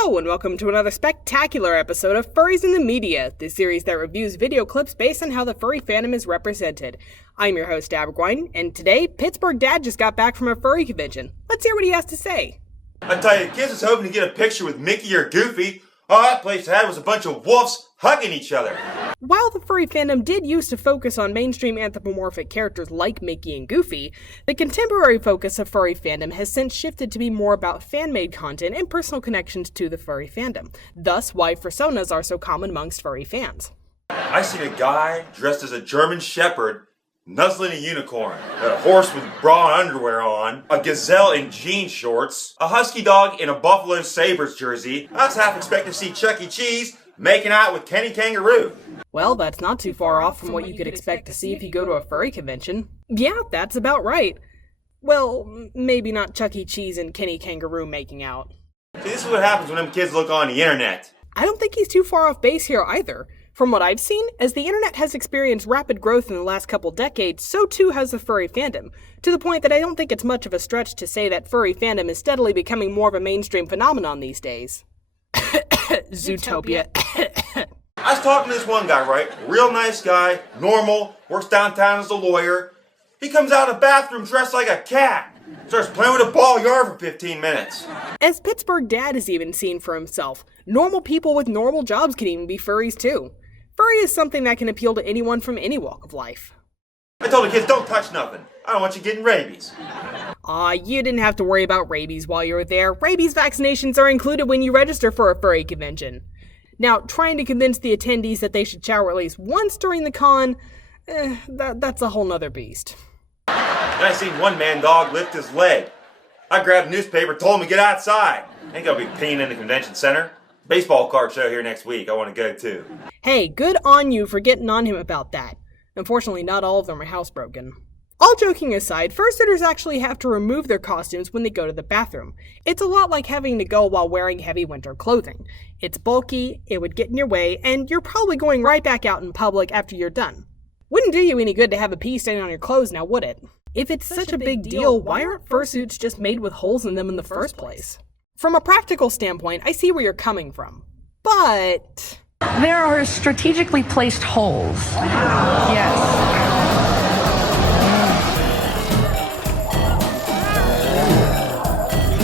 Hello, and welcome to another spectacular episode of Furries in the Media, the series that reviews video clips based on how the furry fandom is represented. I'm your host, Imgur, and today, Pittsburgh Dad just got back from a furry convention. Let's hear what he has to say. I tell you, the kids was hoping to get a picture with Mickey or Goofy. All that place had was a bunch of wolves hugging each other. While the furry fandom did used to focus on mainstream anthropomorphic characters like Mickey and Goofy, the contemporary focus of furry fandom has since shifted to be more about fan-made content and personal connections to the furry fandom, thus why fursonas are so common amongst furry fans. I seen a guy dressed as a German Shepherd nuzzling a unicorn, a horse with bra and underwear on, a gazelle in jean shorts, a husky dog in a Buffalo Sabres jersey. I was half expecting to see Chuck E. Cheese making out with Kenny Kangaroo. Well, that's not too far off from what you could expect to see if you go to a furry convention. Yeah, that's about right. Well, maybe not Chuck E. Cheese and Kenny Kangaroo making out. See, this is what happens when them kids look on the internet. I don't think he's too far off base here either. From what I've seen, as the internet has experienced rapid growth in the last couple decades, so too has the furry fandom, to the point that I don't think it's much of a stretch to say that furry fandom is steadily becoming more of a mainstream phenomenon these days. Zootopia. I was talking to this one guy, right? Real nice guy, normal, works downtown as a lawyer. He comes out of the bathroom dressed like a cat. Starts playing with a ball yard for 15 minutes. As Pittsburgh Dad has even seen for himself, normal people with normal jobs can even be furries too. Furry is something that can appeal to anyone from any walk of life. I told the kids, don't touch nothing. I don't want you getting rabies. Aw, you didn't have to worry about rabies while you were there. Rabies vaccinations are included when you register for a furry convention. Now, trying to convince the attendees that they should shower at least once during the con, that's a whole nother beast. And I seen one man dog lift his leg. I grabbed a newspaper, told him to get outside. Ain't gonna be peeing in the convention center. Baseball card show here next week. I want to go too. Hey, good on you for getting on him about that. Unfortunately, not all of them are housebroken. All joking aside, fursuiters actually have to remove their costumes when they go to the bathroom. It's a lot like having to go while wearing heavy winter clothing. It's bulky, it would get in your way, and you're probably going right back out in public after you're done. Wouldn't do you any good to have a pee stain on your clothes now, would it? If it's such a big deal, why aren't fursuits just made with holes in them in the first place? From a practical standpoint, I see where you're coming from. But there are strategically placed holes. Yes.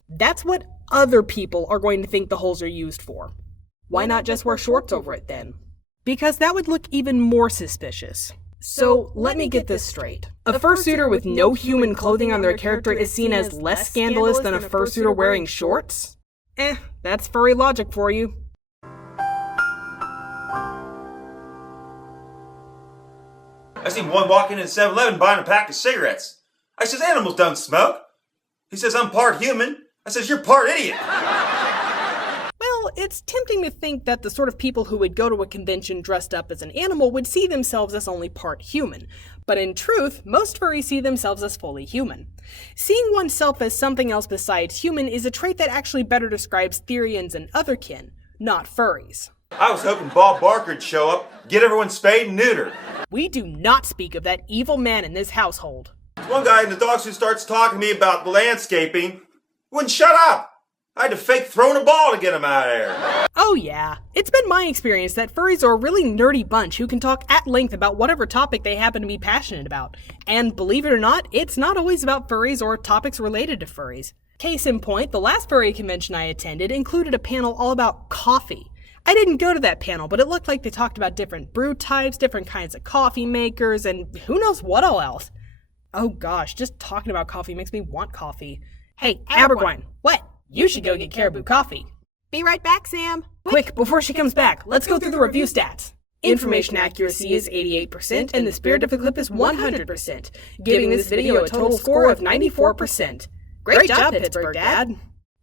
That's what other people are going to think the holes are used for. Why not just wear shorts over it then? Because that would look even more suspicious. So, let me get this straight. A fursuiter with no human clothing on their character is seen as less scandalous than a fursuiter wearing shorts? That's furry logic for you. I seen one walking in 7-Eleven buying a pack of cigarettes. I says, animals don't smoke. He says, I'm part human. I says, you're part idiot. Well, it's tempting to think that the sort of people who would go to a convention dressed up as an animal would see themselves as only part human. But in truth, most furries see themselves as fully human. Seeing oneself as something else besides human is a trait that actually better describes Therians and other kin, not furries. I was hoping Bob Barker'd show up, get everyone spayed and neutered. We do not speak of that evil man in this household. One guy in the dog suit starts talking to me about landscaping. Wouldn't shut up. I had to fake throwing a ball to get him out of there. Oh yeah, it's been my experience that furries are a really nerdy bunch who can talk at length about whatever topic they happen to be passionate about. And believe it or not, it's not always about furries or topics related to furries. Case in point, the last furry convention I attended included a panel all about coffee. I didn't go to that panel, but it looked like they talked about different brew types, different kinds of coffee makers, and who knows what all else. Oh gosh, just talking about coffee makes me want coffee. Hey, Imgur, what? You should go get Caribou coffee. Be right back, Sam. Quick, before she comes back, let's go through the review stats. Information accuracy is 88%, and the spirit of the clip is 100%, giving this video a total score of 94%. Great job, Pittsburgh Dad.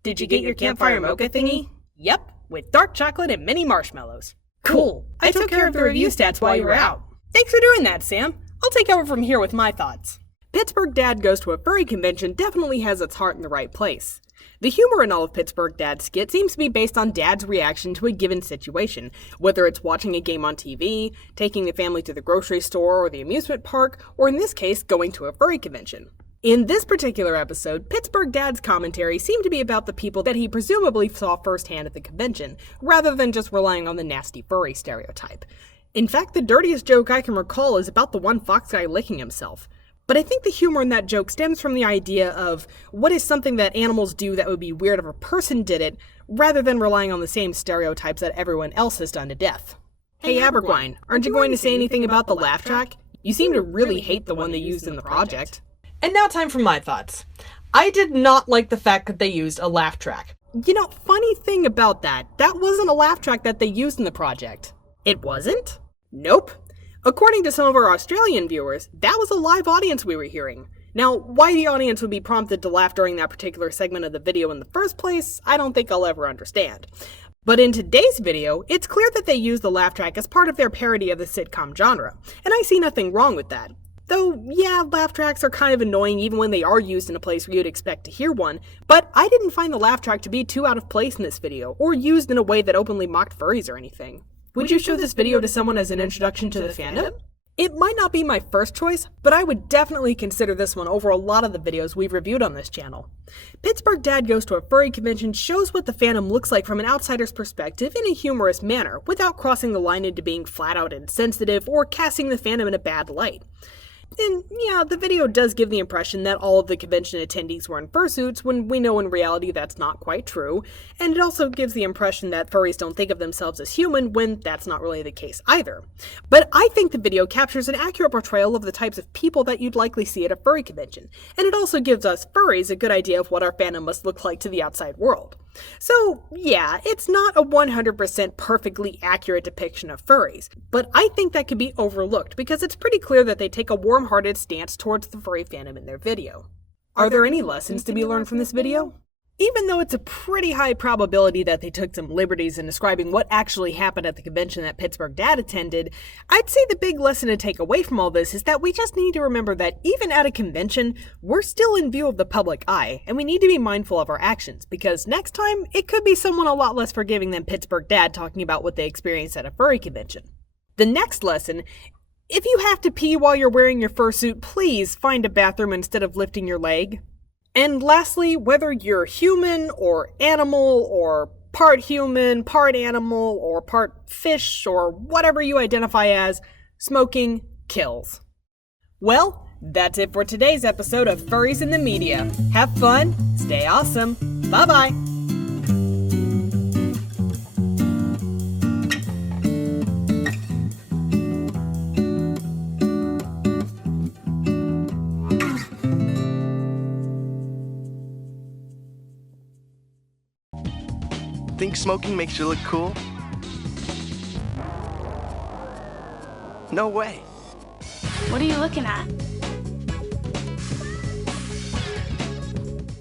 Did you get your campfire mocha thingy? Yep, with dark chocolate and mini marshmallows. Cool. I took care of the review stats while you were out. Thanks for doing that, Sam. I'll take over from here with my thoughts. Pittsburgh Dad Goes to a Furry Convention definitely has its heart in the right place. The humor in all of Pittsburgh Dad's skit seems to be based on Dad's reaction to a given situation, whether it's watching a game on TV, taking the family to the grocery store or the amusement park, or in this case, going to a furry convention. In this particular episode, Pittsburgh Dad's commentary seemed to be about the people that he presumably saw firsthand at the convention, rather than just relying on the nasty furry stereotype. In fact, the dirtiest joke I can recall is about the one fox guy licking himself. But I think the humor in that joke stems from the idea of what is something that animals do that would be weird if a person did it, rather than relying on the same stereotypes that everyone else has done to death. Hey Abergwine, aren't you going to say anything about the laugh track? You seem to really hate the one they used in the project. And now time for my thoughts. I did not like the fact that they used a laugh track. You know, funny thing about that wasn't a laugh track that they used in the project. It wasn't? Nope. According to some of our Australian viewers, that was a live audience we were hearing. Now, why the audience would be prompted to laugh during that particular segment of the video in the first place, I don't think I'll ever understand. But in today's video, it's clear that they used the laugh track as part of their parody of the sitcom genre, and I see nothing wrong with that. Though, yeah, laugh tracks are kind of annoying even when they are used in a place where you'd expect to hear one, but I didn't find the laugh track to be too out of place in this video, or used in a way that openly mocked furries or anything. Would you show this video to someone as an introduction to the fandom? It might not be my first choice, but I would definitely consider this one over a lot of the videos we've reviewed on this channel. Pittsburgh Dad Goes to a Furry Convention shows what the fandom looks like from an outsider's perspective in a humorous manner, without crossing the line into being flat out insensitive or casting the fandom in a bad light. And yeah, the video does give the impression that all of the convention attendees were in fursuits, when we know in reality that's not quite true, and it also gives the impression that furries don't think of themselves as human, when that's not really the case either. But I think the video captures an accurate portrayal of the types of people that you'd likely see at a furry convention, and it also gives us furries a good idea of what our fandom must look like to the outside world. So, yeah, it's not a 100% perfectly accurate depiction of furries, but I think that could be overlooked because it's pretty clear that they take a warm-hearted stance towards the furry fandom in their video. Are there any lessons to be learned from this video? Even though it's a pretty high probability that they took some liberties in describing what actually happened at the convention that Pittsburgh Dad attended, I'd say the big lesson to take away from all this is that we just need to remember that even at a convention, we're still in view of the public eye, and we need to be mindful of our actions, because next time, it could be someone a lot less forgiving than Pittsburgh Dad talking about what they experienced at a furry convention. The next lesson: if you have to pee while you're wearing your fursuit, please find a bathroom instead of lifting your leg. And lastly, whether you're human or animal or part human, part animal, or part fish, or whatever you identify as, smoking kills. Well, that's it for today's episode of Furries in the Media. Have fun, stay awesome, bye-bye! Think smoking makes you look cool? No way. What are you looking at?